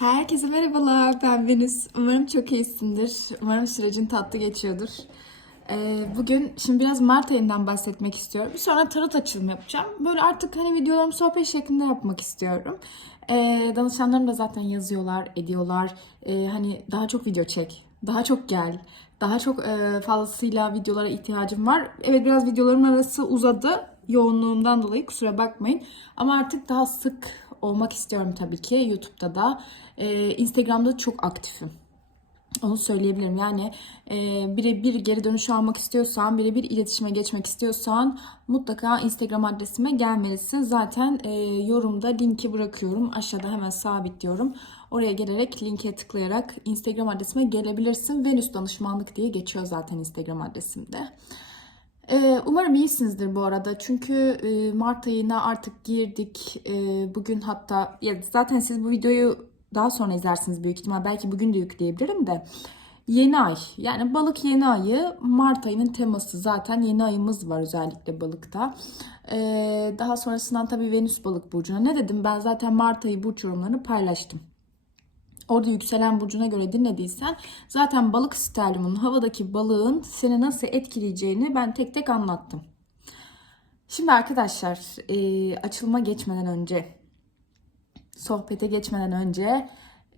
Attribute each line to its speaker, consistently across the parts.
Speaker 1: Herkese merhabalar, ben Venüs. Umarım çok iyisindir. Umarım sürecin tatlı geçiyordur. Ee, bugün şimdi biraz Mart ayından bahsetmek istiyorum. Sonra tarot açılımı yapacağım. Böyle artık hani videolarımı sohbet şeklinde yapmak istiyorum. Ee, danışanlarım da zaten yazıyorlar, ediyorlar. Ee, hani daha çok video çek, daha çok gel, daha çok e, fazlasıyla videolara ihtiyacım var. Evet biraz videolarım arası uzadı yoğunluğumdan dolayı kusura bakmayın. Ama artık daha sık olmak istiyorum tabii ki YouTube'da da. Ee, Instagram'da çok aktifim. Onu söyleyebilirim. Yani e, birebir geri dönüş almak istiyorsan, birebir iletişime geçmek istiyorsan mutlaka Instagram adresime gelmelisin. Zaten e, yorumda linki bırakıyorum. Aşağıda hemen sabitliyorum. Oraya gelerek linke tıklayarak Instagram adresime gelebilirsin. Venüs danışmanlık diye geçiyor zaten Instagram adresimde. Ee, Umarım iyisinizdir bu arada. Çünkü e, Mart ayına artık girdik. E, Bugün hatta ya zaten siz bu videoyu daha sonra izlersiniz büyük ihtimal. Belki bugün de yükleyebilirim de. Yeni ay. Yani balık yeni ayı Mart ayının teması. Zaten yeni ayımız var özellikle balıkta. Ee, Daha sonrasından tabii Venüs balık burcuna. Ne dedim? Ben zaten Mart ayı burç yorumlarını paylaştım. Orada yükselen burcuna göre dinlediysen zaten balık sterliumunun havadaki balığın seni nasıl etkileyeceğini ben tek tek anlattım. Şimdi arkadaşlar e, açılıma geçmeden önce sohbete geçmeden önce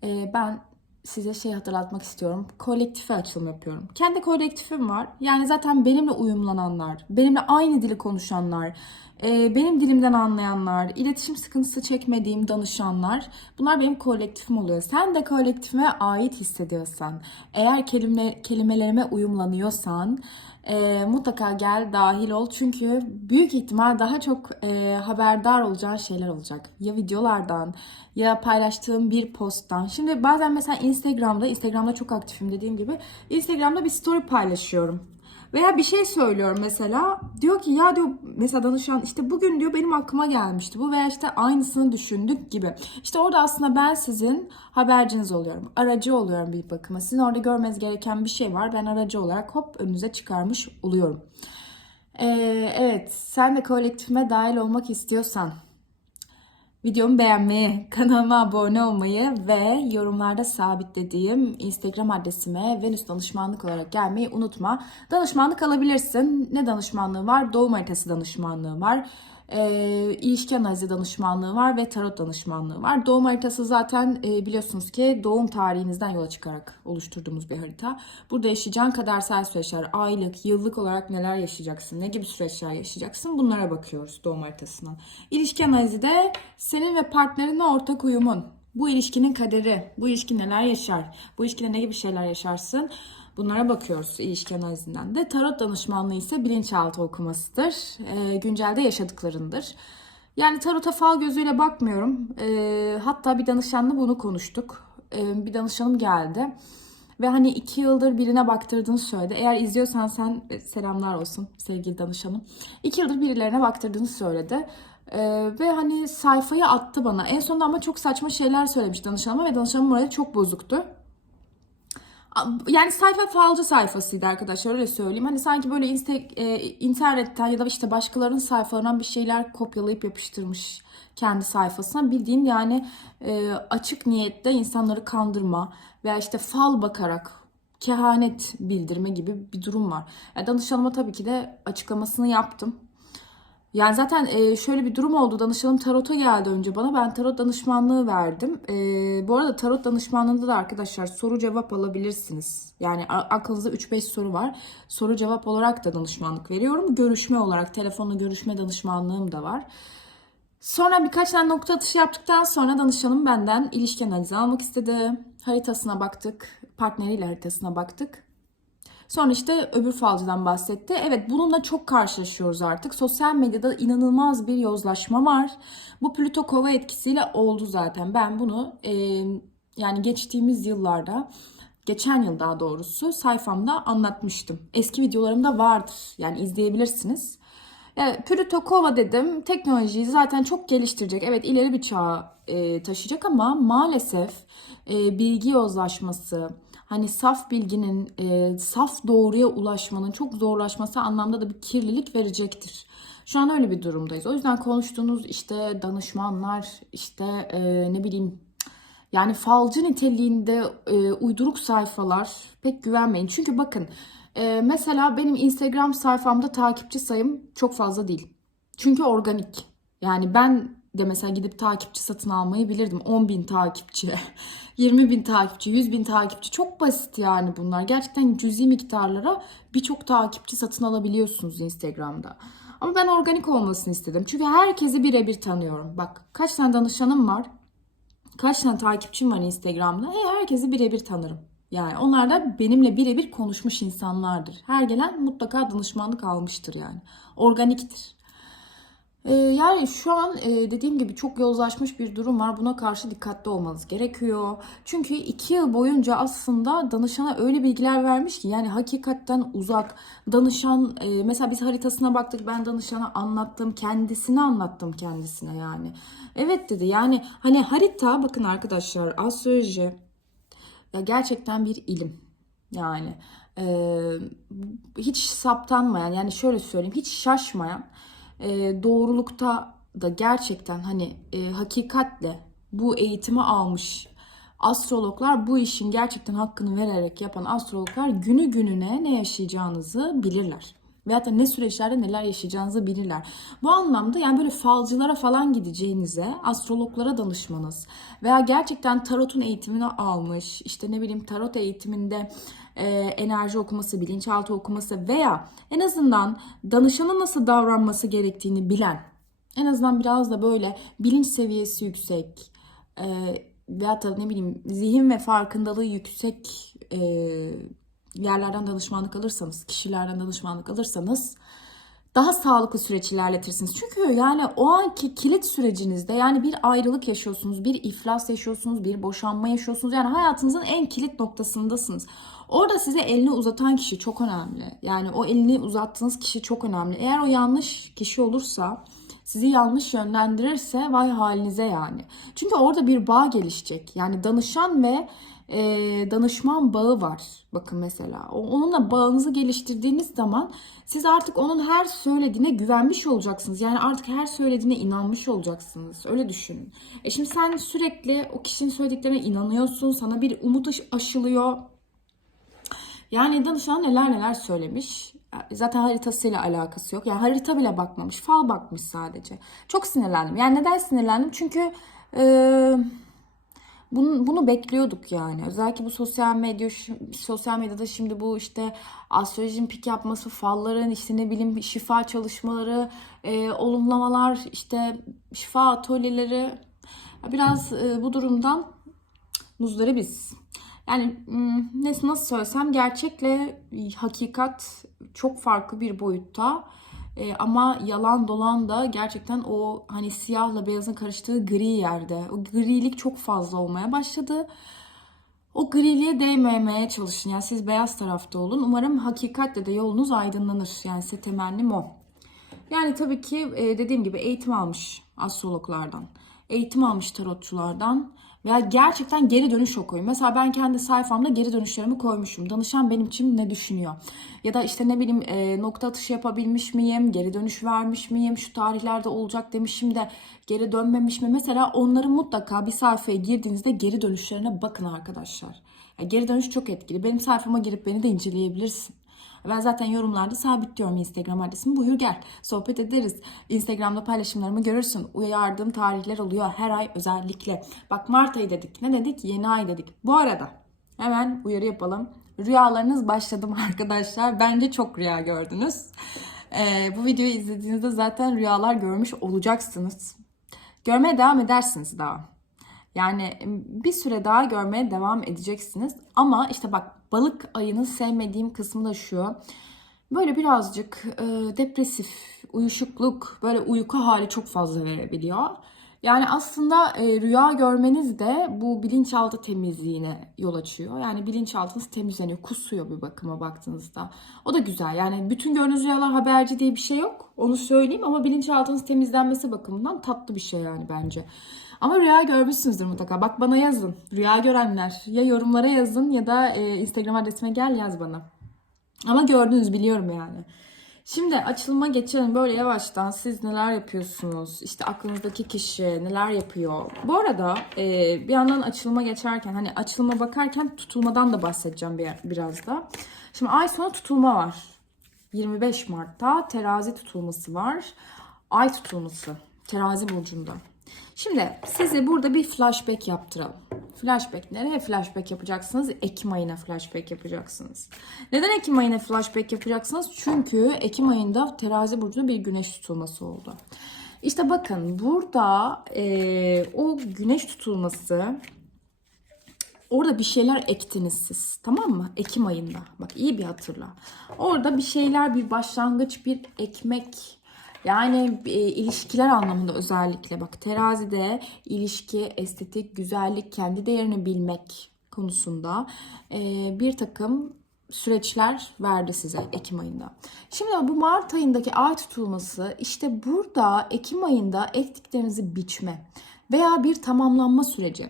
Speaker 1: e, ben size şey hatırlatmak istiyorum. Kolektife açılım yapıyorum. Kendi kolektifim var. Yani zaten benimle uyumlananlar, benimle aynı dili konuşanlar, e, benim dilimden anlayanlar, iletişim sıkıntısı çekmediğim danışanlar. Bunlar benim kolektifim oluyor. Sen de kolektifime ait hissediyorsan, eğer kelime, kelimelerime uyumlanıyorsan e, mutlaka gel dahil ol. Çünkü büyük ihtimal daha çok e, haberdar olacağın şeyler olacak. Ya videolardan ya paylaştığım bir posttan. Şimdi bazen mesela Instagram'da, Instagram'da çok aktifim dediğim gibi. Instagram'da bir story paylaşıyorum. Veya bir şey söylüyorum mesela. Diyor ki ya diyor mesela danışan işte bugün diyor benim aklıma gelmişti bu veya işte aynısını düşündük gibi. İşte orada aslında ben sizin haberciniz oluyorum. Aracı oluyorum bir bakıma. Sizin orada görmeniz gereken bir şey var. Ben aracı olarak hop önünüze çıkarmış oluyorum. Ee, evet sen de kolektifime dahil olmak istiyorsan Videomu beğenmeyi, kanalıma abone olmayı ve yorumlarda sabitlediğim Instagram adresime Venüs danışmanlık olarak gelmeyi unutma. Danışmanlık alabilirsin. Ne danışmanlığı var? Doğum haritası danışmanlığı var. E, ilişki analizi danışmanlığı var ve tarot danışmanlığı var. Doğum haritası zaten e, biliyorsunuz ki doğum tarihinizden yola çıkarak oluşturduğumuz bir harita. Burada yaşayacağın kadersel süreçler, aylık, yıllık olarak neler yaşayacaksın, ne gibi süreçler yaşayacaksın bunlara bakıyoruz doğum haritasından. İlişki analizi de senin ve partnerinle ortak uyumun. Bu ilişkinin kaderi, bu ilişki neler yaşar, bu ilişkide ne gibi şeyler yaşarsın Bunlara bakıyoruz ilişki analizinden de. Tarot danışmanlığı ise bilinçaltı okumasıdır. E, güncelde yaşadıklarındır. Yani tarota fal gözüyle bakmıyorum. E, hatta bir danışanla bunu konuştuk. E, bir danışanım geldi. Ve hani iki yıldır birine baktırdığını söyledi. Eğer izliyorsan sen e, selamlar olsun sevgili danışanım. İki yıldır birilerine baktırdığını söyledi. Ee, ve hani sayfayı attı bana. En sonunda ama çok saçma şeyler söylemiş danışanıma ve danışanım morali çok bozuktu. Yani sayfa falcı sayfasıydı arkadaşlar öyle söyleyeyim. Hani sanki böyle e, internetten ya da işte başkalarının sayfalarından bir şeyler kopyalayıp yapıştırmış kendi sayfasına. Bildiğin yani e, açık niyette insanları kandırma veya işte fal bakarak kehanet bildirme gibi bir durum var. Yani danışanıma tabii ki de açıklamasını yaptım. Yani zaten şöyle bir durum oldu. Danışanım tarota geldi önce bana. Ben tarot danışmanlığı verdim. Bu arada tarot danışmanlığında da arkadaşlar soru cevap alabilirsiniz. Yani aklınızda 3-5 soru var. Soru cevap olarak da danışmanlık veriyorum. Görüşme olarak telefonla görüşme danışmanlığım da var. Sonra birkaç tane nokta atışı yaptıktan sonra danışanım benden ilişki analizi almak istedi. Haritasına baktık. Partneriyle haritasına baktık. Sonra işte öbür falcıdan bahsetti. Evet bununla çok karşılaşıyoruz artık. Sosyal medyada inanılmaz bir yozlaşma var. Bu Plüto kova etkisiyle oldu zaten. Ben bunu e, yani geçtiğimiz yıllarda geçen yıl daha doğrusu sayfamda anlatmıştım. Eski videolarımda vardır. Yani izleyebilirsiniz. Yani Plüto kova dedim. Teknolojiyi zaten çok geliştirecek. Evet ileri bir çağa e, taşıyacak ama maalesef e, bilgi yozlaşması, hani saf bilginin, e, saf doğruya ulaşmanın çok zorlaşması anlamda da bir kirlilik verecektir. Şu an öyle bir durumdayız. O yüzden konuştuğunuz işte danışmanlar, işte e, ne bileyim Yani falcı niteliğinde e, uyduruk sayfalar pek güvenmeyin. Çünkü bakın e, mesela benim Instagram sayfamda takipçi sayım çok fazla değil. Çünkü organik. Yani ben de mesela gidip takipçi satın almayı bilirdim. 10 bin takipçi, 20 bin takipçi, 100 bin takipçi. Çok basit yani bunlar. Gerçekten cüzi miktarlara birçok takipçi satın alabiliyorsunuz Instagram'da. Ama ben organik olmasını istedim. Çünkü herkesi birebir tanıyorum. Bak kaç tane danışanım var. Kaç tane takipçim var Instagram'da. Hey, herkesi birebir tanırım. Yani onlar da benimle birebir konuşmuş insanlardır. Her gelen mutlaka danışmanlık almıştır yani. Organiktir. Ee, yani şu an e, dediğim gibi çok yozlaşmış bir durum var. Buna karşı dikkatli olmanız gerekiyor. Çünkü iki yıl boyunca aslında danışana öyle bilgiler vermiş ki yani hakikatten uzak. Danışan e, mesela biz haritasına baktık ben danışana anlattım. Kendisini anlattım kendisine yani. Evet dedi yani hani harita bakın arkadaşlar astroloji ya gerçekten bir ilim. Yani e, hiç saptanmayan yani şöyle söyleyeyim hiç şaşmayan e, doğrulukta da gerçekten hani e, hakikatle bu eğitimi almış astrologlar bu işin gerçekten hakkını vererek yapan astrologlar günü gününe ne yaşayacağınızı bilirler. Veyahut da ne süreçlerde neler yaşayacağınızı bilirler. Bu anlamda yani böyle falcılara falan gideceğinize astrologlara danışmanız veya gerçekten tarotun eğitimini almış işte ne bileyim tarot eğitiminde e, enerji okuması, bilinçaltı okuması veya en azından danışana nasıl davranması gerektiğini bilen en azından biraz da böyle bilinç seviyesi yüksek e, veyahut da ne bileyim zihin ve farkındalığı yüksek e, yerlerden danışmanlık alırsanız, kişilerden danışmanlık alırsanız daha sağlıklı süreç ilerletirsiniz. Çünkü yani o anki kilit sürecinizde yani bir ayrılık yaşıyorsunuz, bir iflas yaşıyorsunuz, bir boşanma yaşıyorsunuz. Yani hayatınızın en kilit noktasındasınız. Orada size elini uzatan kişi çok önemli. Yani o elini uzattığınız kişi çok önemli. Eğer o yanlış kişi olursa sizi yanlış yönlendirirse vay halinize yani. Çünkü orada bir bağ gelişecek. Yani danışan ve e, danışman bağı var. Bakın mesela onunla bağınızı geliştirdiğiniz zaman siz artık onun her söylediğine güvenmiş olacaksınız. Yani artık her söylediğine inanmış olacaksınız. Öyle düşünün. E şimdi sen sürekli o kişinin söylediklerine inanıyorsun. Sana bir umut aş- aşılıyor. Yani danışan neler neler söylemiş. Zaten haritasıyla alakası yok. Yani harita bile bakmamış. Fal bakmış sadece. Çok sinirlendim. Yani neden sinirlendim? Çünkü e, bunu, bunu bekliyorduk yani. Özellikle bu sosyal medya sosyal medyada şimdi bu işte astrolojinin pik yapması, falların işte ne bileyim şifa çalışmaları, e, olumlamalar, işte şifa atölyeleri biraz e, bu durumdan muzdaribiz. Yani hmm, nasıl nasıl söylesem gerçekle hakikat çok farklı bir boyutta. E, ama yalan dolan da gerçekten o hani siyahla beyazın karıştığı gri yerde. O grilik çok fazla olmaya başladı. O griliğe değmemeye çalışın. Yani siz beyaz tarafta olun. Umarım hakikatle de yolunuz aydınlanır. Yani size temennim o. Yani tabii ki e, dediğim gibi eğitim almış astrologlardan. Eğitim almış tarotçulardan. Veya gerçekten geri dönüş okuyun. Mesela ben kendi sayfamda geri dönüşlerimi koymuşum. Danışan benim için ne düşünüyor? Ya da işte ne bileyim e, nokta atışı yapabilmiş miyim? Geri dönüş vermiş miyim? Şu tarihlerde olacak demişim de geri dönmemiş mi? Mesela onları mutlaka bir sayfaya girdiğinizde geri dönüşlerine bakın arkadaşlar. Ya geri dönüş çok etkili. Benim sayfama girip beni de inceleyebilirsin. Ben zaten yorumlarda sabitliyorum Instagram adresimi. Buyur gel. Sohbet ederiz. Instagram'da paylaşımlarımı görürsün. Uyardığım tarihler oluyor her ay özellikle. Bak Mart ayı dedik. Ne dedik? Yeni ay dedik. Bu arada hemen uyarı yapalım. Rüyalarınız başladı mı arkadaşlar? Bence çok rüya gördünüz. Ee, bu videoyu izlediğinizde zaten rüyalar görmüş olacaksınız. Görmeye devam edersiniz daha. Yani bir süre daha görmeye devam edeceksiniz. Ama işte bak balık ayının sevmediğim kısmı da şu. Böyle birazcık e, depresif, uyuşukluk, böyle uyku hali çok fazla verebiliyor. Yani aslında e, rüya görmeniz de bu bilinçaltı temizliğine yol açıyor. Yani bilinçaltınız temizleniyor, kusuyor bir bakıma baktığınızda. O da güzel. Yani bütün gördüğünüz rüyalar haberci diye bir şey yok. Onu söyleyeyim ama bilinçaltınız temizlenmesi bakımından tatlı bir şey yani bence. Ama rüya görmüşsünüzdür mutlaka. Bak bana yazın. Rüya görenler. Ya yorumlara yazın ya da e, Instagram adresime gel yaz bana. Ama gördünüz biliyorum yani. Şimdi açılıma geçelim böyle yavaştan. Siz neler yapıyorsunuz? İşte aklınızdaki kişi neler yapıyor? Bu arada e, bir yandan açılıma geçerken hani açılıma bakarken tutulmadan da bahsedeceğim bir, biraz da. Şimdi ay sonu tutulma var. 25 Mart'ta terazi tutulması var. Ay tutulması terazi burcunda. Şimdi size burada bir flashback yaptıralım. Flashback nereye flashback yapacaksınız? Ekim ayına flashback yapacaksınız. Neden Ekim ayına flashback yapacaksınız? Çünkü Ekim ayında terazi burcunda bir güneş tutulması oldu. İşte bakın burada eee, o güneş tutulması Orada bir şeyler ektiniz siz. Tamam mı? Ekim ayında. Bak iyi bir hatırla. Orada bir şeyler, bir başlangıç, bir ekmek. Yani e, ilişkiler anlamında özellikle. Bak terazide ilişki, estetik, güzellik, kendi değerini bilmek konusunda e, bir takım süreçler verdi size Ekim ayında. Şimdi bu Mart ayındaki ay tutulması işte burada Ekim ayında ektiklerinizi biçme veya bir tamamlanma süreci.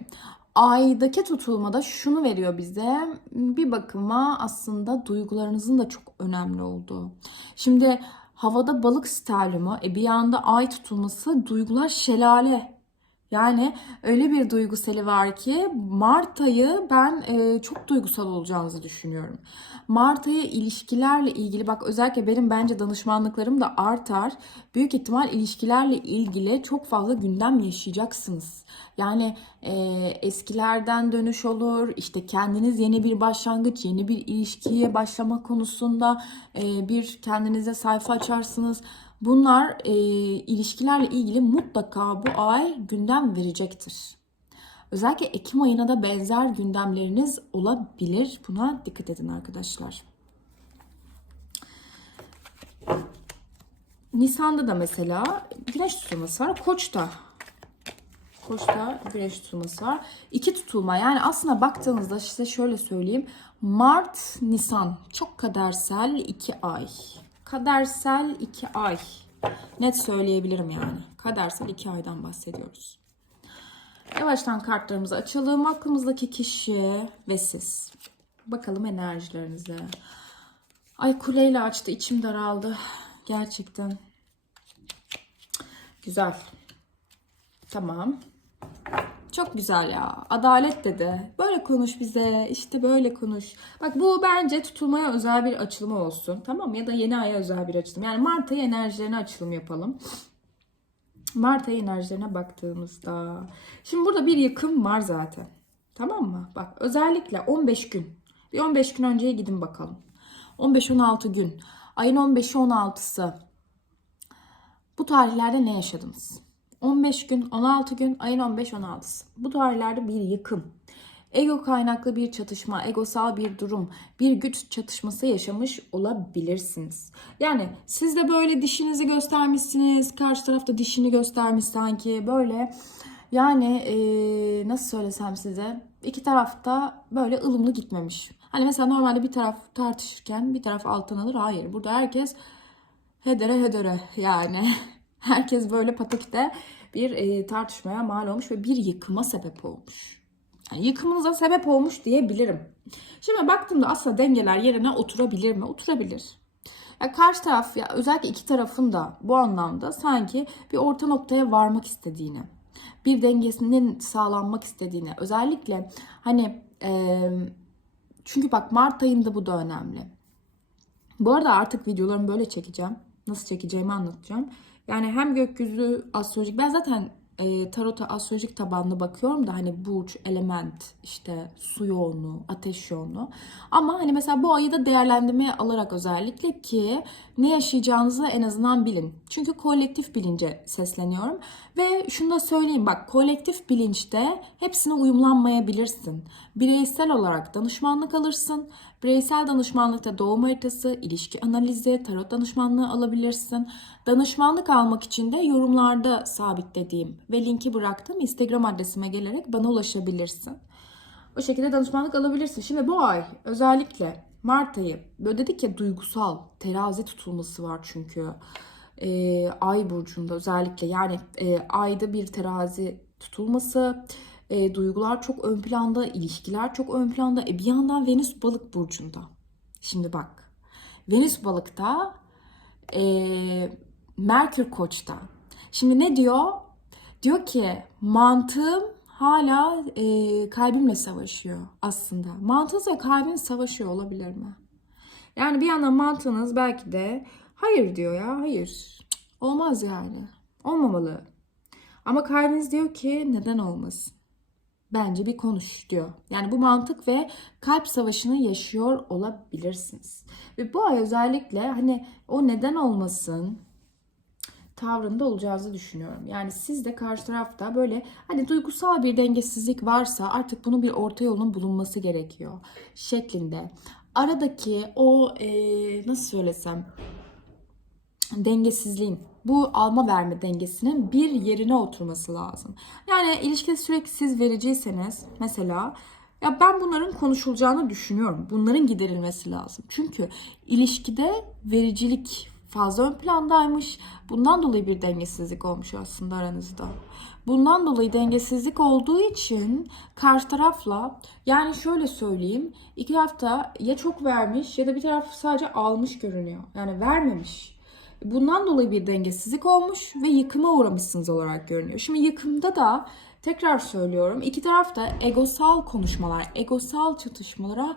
Speaker 1: Aydaki tutulmada şunu veriyor bize. Bir bakıma aslında duygularınızın da çok önemli olduğu. Şimdi havada balık sterlumu, e bir yanda ay tutulması duygular şelale. Yani öyle bir duyguseli var ki Mart ayı ben e, çok duygusal olacağınızı düşünüyorum. Mart ayı ilişkilerle ilgili bak özellikle benim bence danışmanlıklarım da artar. Büyük ihtimal ilişkilerle ilgili çok fazla gündem yaşayacaksınız. Yani e, eskilerden dönüş olur, işte kendiniz yeni bir başlangıç, yeni bir ilişkiye başlama konusunda e, bir kendinize sayfa açarsınız. Bunlar e, ilişkilerle ilgili mutlaka bu ay gündem verecektir. Özellikle Ekim ayına da benzer gündemleriniz olabilir. Buna dikkat edin arkadaşlar. Nisan'da da mesela güneş tutulması var. Koç'ta. Koç'ta güneş tutulması var. İki tutulma yani aslında baktığınızda size şöyle söyleyeyim. Mart, Nisan çok kadersel iki ay. Kadersel iki ay. Net söyleyebilirim yani. Kadersel iki aydan bahsediyoruz. Yavaştan kartlarımızı açalım. Aklımızdaki kişi ve siz. Bakalım enerjilerinize. Ay kuleyle açtı. içim daraldı. Gerçekten. Güzel. Tamam. Çok güzel ya. Adalet dedi. Böyle konuş bize. İşte böyle konuş. Bak bu bence tutulmaya özel bir açılım olsun. Tamam mı? Ya da yeni aya özel bir açılım. Yani Mart ayı enerjilerine açılım yapalım. Mart ayı enerjilerine baktığımızda. Şimdi burada bir yıkım var zaten. Tamam mı? Bak özellikle 15 gün. Bir 15 gün önceye gidin bakalım. 15-16 gün. Ayın 15'i 16'sı. Bu tarihlerde ne yaşadınız? 15 gün, 16 gün, ayın 15-16'sı. Bu tarihlerde bir yıkım. Ego kaynaklı bir çatışma, egosal bir durum, bir güç çatışması yaşamış olabilirsiniz. Yani siz de böyle dişinizi göstermişsiniz, karşı tarafta dişini göstermiş sanki böyle. Yani eee, nasıl söylesem size iki tarafta böyle ılımlı gitmemiş. Hani mesela normalde bir taraf tartışırken bir taraf alttan alır. Hayır burada herkes hedere hedere yani. Herkes böyle patakite bir e, tartışmaya mal olmuş ve bir yıkıma sebep olmuş. Yani yıkımınıza sebep olmuş diyebilirim. Şimdi baktığımda aslında dengeler yerine oturabilir mi? Oturabilir. Ya karşı taraf ya özellikle iki tarafın da bu anlamda sanki bir orta noktaya varmak istediğini, bir dengesinin sağlanmak istediğini, özellikle hani e, çünkü bak Mart ayında bu da önemli. Bu arada artık videolarımı böyle çekeceğim. Nasıl çekeceğimi anlatacağım. Yani hem gökyüzü astrolojik ben zaten e, tarota astrolojik tabanlı bakıyorum da hani burç, element, işte su yoğunluğu, ateş yoğunluğu. Ama hani mesela bu ayı da değerlendirmeye alarak özellikle ki ne yaşayacağınızı en azından bilin. Çünkü kolektif bilince sesleniyorum. Ve şunu da söyleyeyim bak kolektif bilinçte hepsine uyumlanmayabilirsin. Bireysel olarak danışmanlık alırsın. Bireysel danışmanlıkta doğum haritası, ilişki analizi, tarot danışmanlığı alabilirsin. Danışmanlık almak için de yorumlarda sabitlediğim ve linki bıraktığım Instagram adresime gelerek bana ulaşabilirsin. O şekilde danışmanlık alabilirsin. Şimdi bu ay özellikle Mart ayı böyle dedik ya duygusal terazi tutulması var çünkü. Ee, ay burcunda özellikle yani e, ayda bir terazi tutulması e, duygular çok ön planda, ilişkiler çok ön planda. E, bir yandan Venüs balık burcunda. Şimdi bak. Venüs balıkta Ee, Merkür Koç'ta. Şimdi ne diyor? Diyor ki mantığım hala e, kalbimle savaşıyor aslında. Mantığınız kalbin savaşıyor olabilir mi? Yani bir yandan mantığınız belki de hayır diyor ya hayır. Olmaz yani. Olmamalı. Ama kalbiniz diyor ki neden olmasın? Bence bir konuş diyor. Yani bu mantık ve kalp savaşını yaşıyor olabilirsiniz. Ve bu ay özellikle hani o neden olmasın tavrında olacağınızı düşünüyorum. Yani siz de karşı tarafta böyle hani duygusal bir dengesizlik varsa artık bunun bir orta yolun bulunması gerekiyor şeklinde. Aradaki o eee, nasıl söylesem dengesizliğin, bu alma verme dengesinin bir yerine oturması lazım. Yani ilişkide sürekli siz vericiyseniz mesela ya ben bunların konuşulacağını düşünüyorum. Bunların giderilmesi lazım. Çünkü ilişkide vericilik fazla ön plandaymış. Bundan dolayı bir dengesizlik olmuş aslında aranızda. Bundan dolayı dengesizlik olduğu için karşı tarafla yani şöyle söyleyeyim iki tarafta ya çok vermiş ya da bir taraf sadece almış görünüyor. Yani vermemiş. Bundan dolayı bir dengesizlik olmuş ve yıkıma uğramışsınız olarak görünüyor. Şimdi yıkımda da tekrar söylüyorum iki taraf da egosal konuşmalar, egosal çatışmalara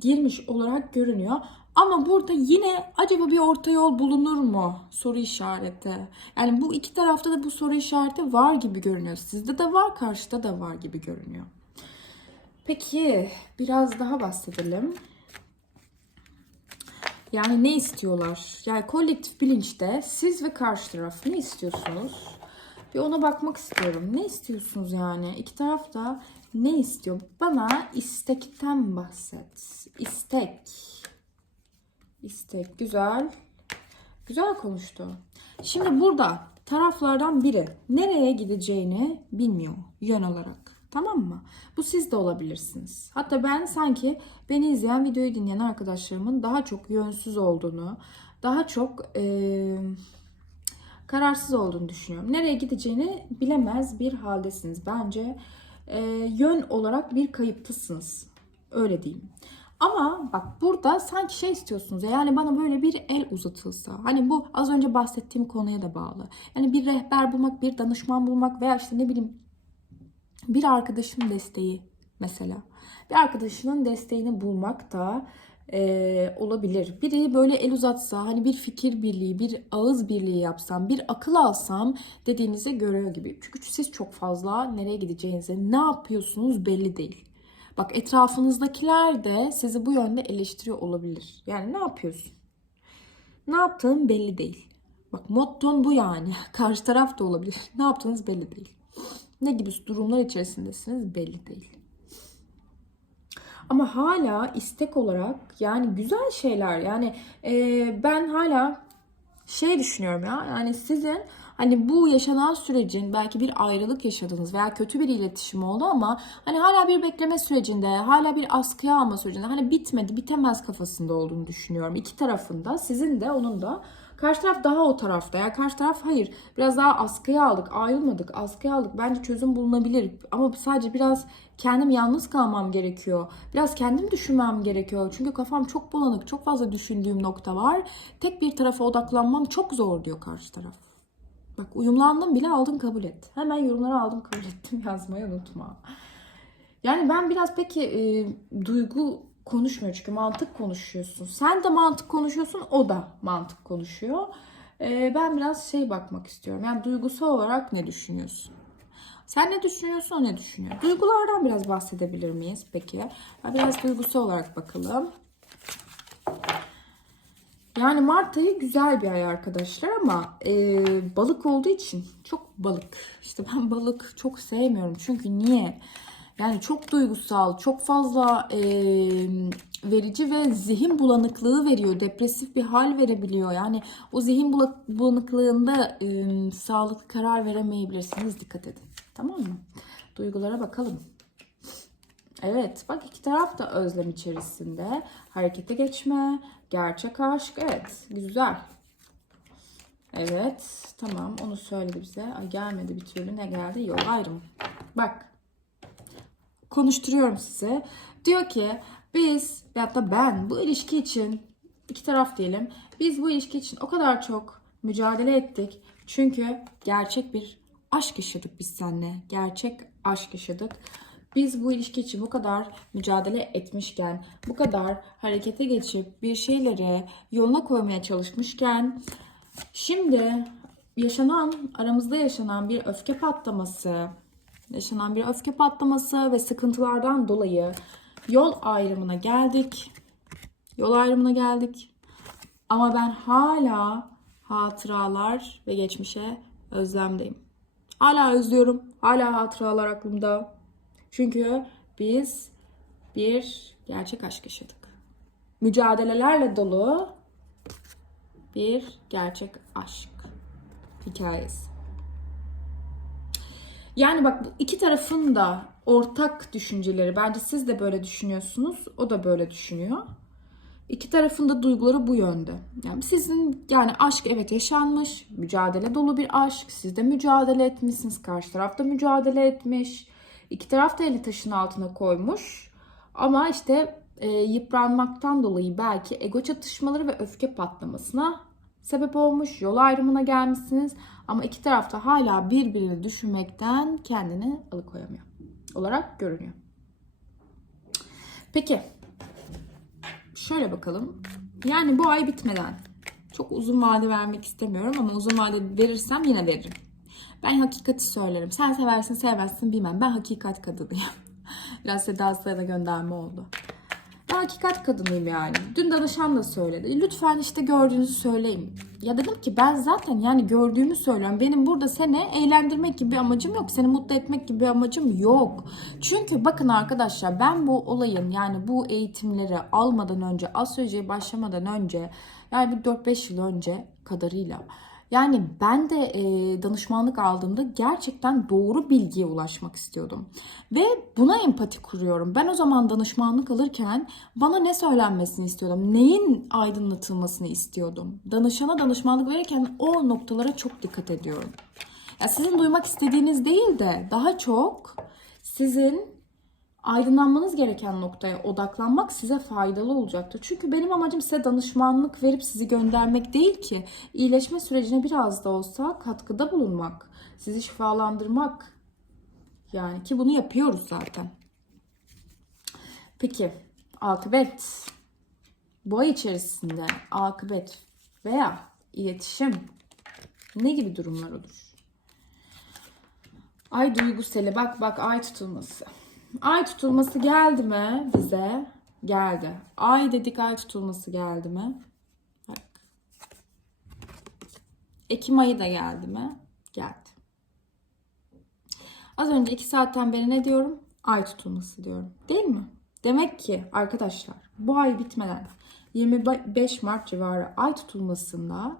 Speaker 1: girmiş olarak görünüyor. Ama burada yine acaba bir orta yol bulunur mu? Soru işareti. Yani bu iki tarafta da bu soru işareti var gibi görünüyor. Sizde de var, karşıda da var gibi görünüyor. Peki biraz daha bahsedelim. Yani ne istiyorlar? Yani kolektif bilinçte siz ve karşı taraf ne istiyorsunuz? Bir ona bakmak istiyorum. Ne istiyorsunuz yani? İki taraf da ne istiyor? Bana istekten bahset. İstek. İstek. Güzel. Güzel konuştu. Şimdi burada taraflardan biri nereye gideceğini bilmiyor yön olarak. Tamam mı? Bu siz de olabilirsiniz. Hatta ben sanki beni izleyen, videoyu dinleyen arkadaşlarımın daha çok yönsüz olduğunu, daha çok eee, kararsız olduğunu düşünüyorum. Nereye gideceğini bilemez bir haldesiniz. Bence eee, yön olarak bir kayıptasınız. Öyle diyeyim. Ama bak burada sanki şey istiyorsunuz ya yani bana böyle bir el uzatılsa. Hani bu az önce bahsettiğim konuya da bağlı. Yani bir rehber bulmak, bir danışman bulmak veya işte ne bileyim bir arkadaşın desteği mesela. Bir arkadaşının desteğini bulmak da e, olabilir. Biri böyle el uzatsa, hani bir fikir birliği, bir ağız birliği yapsam, bir akıl alsam dediğinizi görüyor gibi. Çünkü siz çok fazla nereye gideceğinizi, ne yapıyorsunuz belli değil. Bak etrafınızdakiler de sizi bu yönde eleştiriyor olabilir. Yani ne yapıyorsun? Ne yaptığın belli değil. Bak motton bu yani. Karşı taraf da olabilir. Ne yaptığınız belli değil. Ne gibi durumlar içerisindesiniz belli değil. Ama hala istek olarak yani güzel şeyler yani e, ben hala şey düşünüyorum ya yani sizin hani bu yaşanan sürecin belki bir ayrılık yaşadınız veya kötü bir iletişim oldu ama hani hala bir bekleme sürecinde hala bir askıya alma sürecinde hani bitmedi bitemez kafasında olduğunu düşünüyorum. İki tarafında sizin de onun da Karşı taraf daha o tarafta. Yani karşı taraf hayır. Biraz daha askıya aldık. Ayrılmadık. Askıya aldık. Bence çözüm bulunabilir. Ama sadece biraz kendim yalnız kalmam gerekiyor. Biraz kendim düşünmem gerekiyor. Çünkü kafam çok bulanık. Çok fazla düşündüğüm nokta var. Tek bir tarafa odaklanmam çok zor diyor karşı taraf. Bak uyumlandım bile aldın kabul et. Hemen yorumlara aldım kabul ettim yazmayı unutma. Yani ben biraz peki e, duygu konuşmuyor çünkü mantık konuşuyorsun. Sen de mantık konuşuyorsun, o da mantık konuşuyor. E, ben biraz şey bakmak istiyorum. Yani duygusal olarak ne düşünüyorsun? Sen ne düşünüyorsun, o ne düşünüyor? Duygulardan biraz bahsedebilir miyiz peki? Biraz duygusal olarak bakalım. Yani Mart ayı güzel bir ay arkadaşlar ama e, balık olduğu için çok balık. İşte ben balık çok sevmiyorum. Çünkü niye? Yani çok duygusal, çok fazla e, verici ve zihin bulanıklığı veriyor. Depresif bir hal verebiliyor. Yani o zihin bula- bulanıklığında e, sağlıklı karar veremeyebilirsiniz. Dikkat edin. Tamam mı? Duygulara bakalım. Evet bak iki taraf da özlem içerisinde. Harekete geçme, gerçek aşk. Evet güzel. Evet tamam onu söyledi bize. Ay gelmedi bir türlü ne geldi? Yol ayrımı. Bak konuşturuyorum size. Diyor ki biz ya da ben bu ilişki için iki taraf diyelim. Biz bu ilişki için o kadar çok mücadele ettik. Çünkü gerçek bir aşk yaşadık biz seninle. Gerçek aşk yaşadık. Biz bu ilişki için bu kadar mücadele etmişken, bu kadar harekete geçip bir şeyleri yoluna koymaya çalışmışken şimdi yaşanan, aramızda yaşanan bir öfke patlaması, yaşanan bir öfke patlaması ve sıkıntılardan dolayı yol ayrımına geldik. Yol ayrımına geldik. Ama ben hala hatıralar ve geçmişe özlemdeyim. Hala özlüyorum. Hala hatıralar aklımda. Çünkü biz bir gerçek aşk yaşadık. Mücadelelerle dolu bir gerçek aşk hikayesi. Yani bak bu iki tarafın da ortak düşünceleri. Bence siz de böyle düşünüyorsunuz. O da böyle düşünüyor. İki tarafın da duyguları bu yönde. Yani sizin yani aşk evet yaşanmış, mücadele dolu bir aşk. Siz de mücadele etmişsiniz, karşı taraf da mücadele etmiş. İki taraf da eli taşın altına koymuş. Ama işte e, yıpranmaktan dolayı belki ego çatışmaları ve öfke patlamasına sebep olmuş. Yol ayrımına gelmişsiniz. Ama iki tarafta hala birbirini düşünmekten kendini alıkoyamıyor olarak görünüyor. Peki şöyle bakalım. Yani bu ay bitmeden çok uzun vade vermek istemiyorum ama uzun vade verirsem yine veririm. Ben hakikati söylerim. Sen seversin sevmezsin bilmem. Ben hakikat kadınıyım. Biraz Seda Say'a da gönderme oldu. Hakikat kadınıyım yani. Dün danışan da söyledi. Lütfen işte gördüğünüzü söyleyin. Ya dedim ki ben zaten yani gördüğümü söylüyorum. Benim burada seni eğlendirmek gibi bir amacım yok. Seni mutlu etmek gibi bir amacım yok. Çünkü bakın arkadaşlar ben bu olayın yani bu eğitimleri almadan önce, astrolojiye başlamadan önce yani bir 4-5 yıl önce kadarıyla yani ben de e, danışmanlık aldığımda gerçekten doğru bilgiye ulaşmak istiyordum. Ve buna empati kuruyorum. Ben o zaman danışmanlık alırken bana ne söylenmesini istiyordum? Neyin aydınlatılmasını istiyordum? Danışana danışmanlık verirken o noktalara çok dikkat ediyorum. Ya sizin duymak istediğiniz değil de daha çok sizin aydınlanmanız gereken noktaya odaklanmak size faydalı olacaktır. Çünkü benim amacım size danışmanlık verip sizi göndermek değil ki. iyileşme sürecine biraz da olsa katkıda bulunmak, sizi şifalandırmak. Yani ki bunu yapıyoruz zaten. Peki akıbet. Bu ay içerisinde akıbet veya iletişim ne gibi durumlar olur? Ay duyguseli bak bak ay tutulması. Ay tutulması geldi mi bize? Geldi. Ay dedik ay tutulması geldi mi? Bak. Ekim ayı da geldi mi? Geldi. Az önce iki saatten beri ne diyorum? Ay tutulması diyorum. Değil mi? Demek ki arkadaşlar bu ay bitmeden 25 Mart civarı ay tutulmasında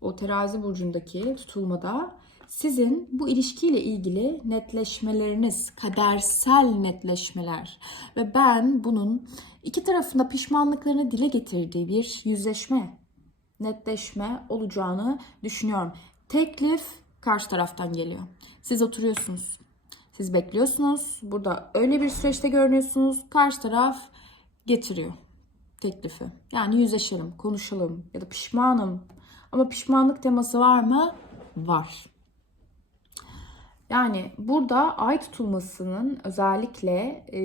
Speaker 1: o terazi burcundaki tutulmada sizin bu ilişkiyle ilgili netleşmeleriniz, kadersel netleşmeler ve ben bunun iki tarafında pişmanlıklarını dile getirdiği bir yüzleşme, netleşme olacağını düşünüyorum. Teklif karşı taraftan geliyor. Siz oturuyorsunuz. Siz bekliyorsunuz. Burada öyle bir süreçte görünüyorsunuz. Karşı taraf getiriyor teklifi. Yani yüzleşelim, konuşalım ya da pişmanım. Ama pişmanlık teması var mı? Var. Yani burada ay tutulmasının özellikle e,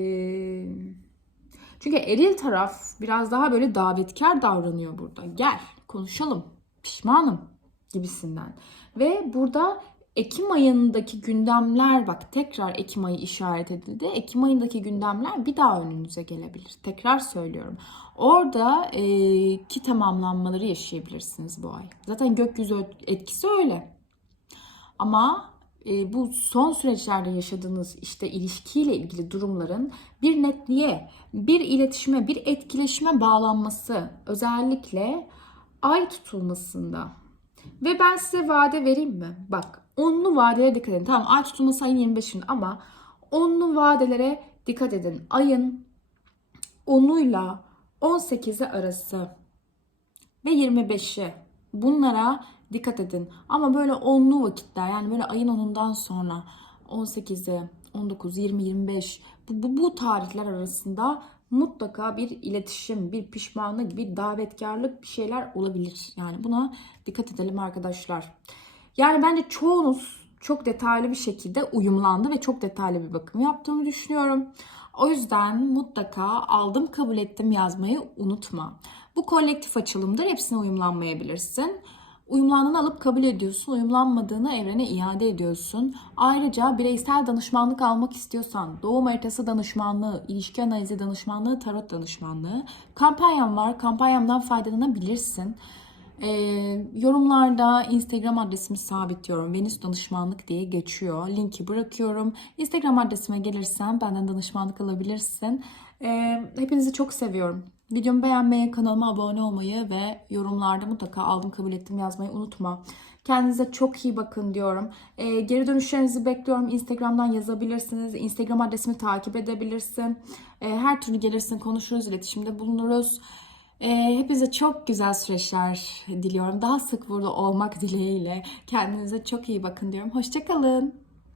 Speaker 1: çünkü eril taraf biraz daha böyle davetkar davranıyor burada. Gel konuşalım pişmanım gibisinden. Ve burada Ekim ayındaki gündemler bak tekrar Ekim ayı işaret edildi. Ekim ayındaki gündemler bir daha önünüze gelebilir. Tekrar söylüyorum. Orada e, ki tamamlanmaları yaşayabilirsiniz bu ay. Zaten gökyüzü etkisi öyle. Ama e, bu son süreçlerde yaşadığınız işte ilişkiyle ilgili durumların bir netliğe, bir iletişime, bir etkileşime bağlanması özellikle ay tutulmasında. Ve ben size vade vereyim mi? Bak onlu vadelere dikkat edin. Tamam ay tutulması ayın 25'inde ama onlu vadelere dikkat edin. Ayın 10'uyla 18'i arası ve 25'i bunlara dikkat edin. Ama böyle onlu vakitler yani böyle ayın 10'undan sonra 18'i, 19, 20, 25 bu, bu, bu tarihler arasında mutlaka bir iletişim, bir pişmanlık, bir davetkarlık bir şeyler olabilir. Yani buna dikkat edelim arkadaşlar. Yani bence çoğunuz çok detaylı bir şekilde uyumlandı ve çok detaylı bir bakım yaptığımı düşünüyorum. O yüzden mutlaka aldım kabul ettim yazmayı unutma. Bu kolektif açılımdır. Hepsine uyumlanmayabilirsin. Uyumlandığını alıp kabul ediyorsun. Uyumlanmadığını evrene iade ediyorsun. Ayrıca bireysel danışmanlık almak istiyorsan doğum haritası danışmanlığı, ilişki analizi danışmanlığı, tarot danışmanlığı kampanyam var. Kampanyamdan faydalanabilirsin. Ee, yorumlarda Instagram adresimi sabitliyorum. Venüs danışmanlık diye geçiyor. Linki bırakıyorum. Instagram adresime gelirsen benden danışmanlık alabilirsin. Ee, hepinizi çok seviyorum. Videomu beğenmeyi, kanalıma abone olmayı ve yorumlarda mutlaka aldım kabul ettim yazmayı unutma. Kendinize çok iyi bakın diyorum. Ee, geri dönüşlerinizi bekliyorum. Instagram'dan yazabilirsiniz. Instagram adresimi takip edebilirsin. Ee, her türlü gelirsin konuşuruz, iletişimde bulunuruz. Ee, hepinize çok güzel süreçler diliyorum. Daha sık burada olmak dileğiyle. Kendinize çok iyi bakın diyorum. Hoşçakalın.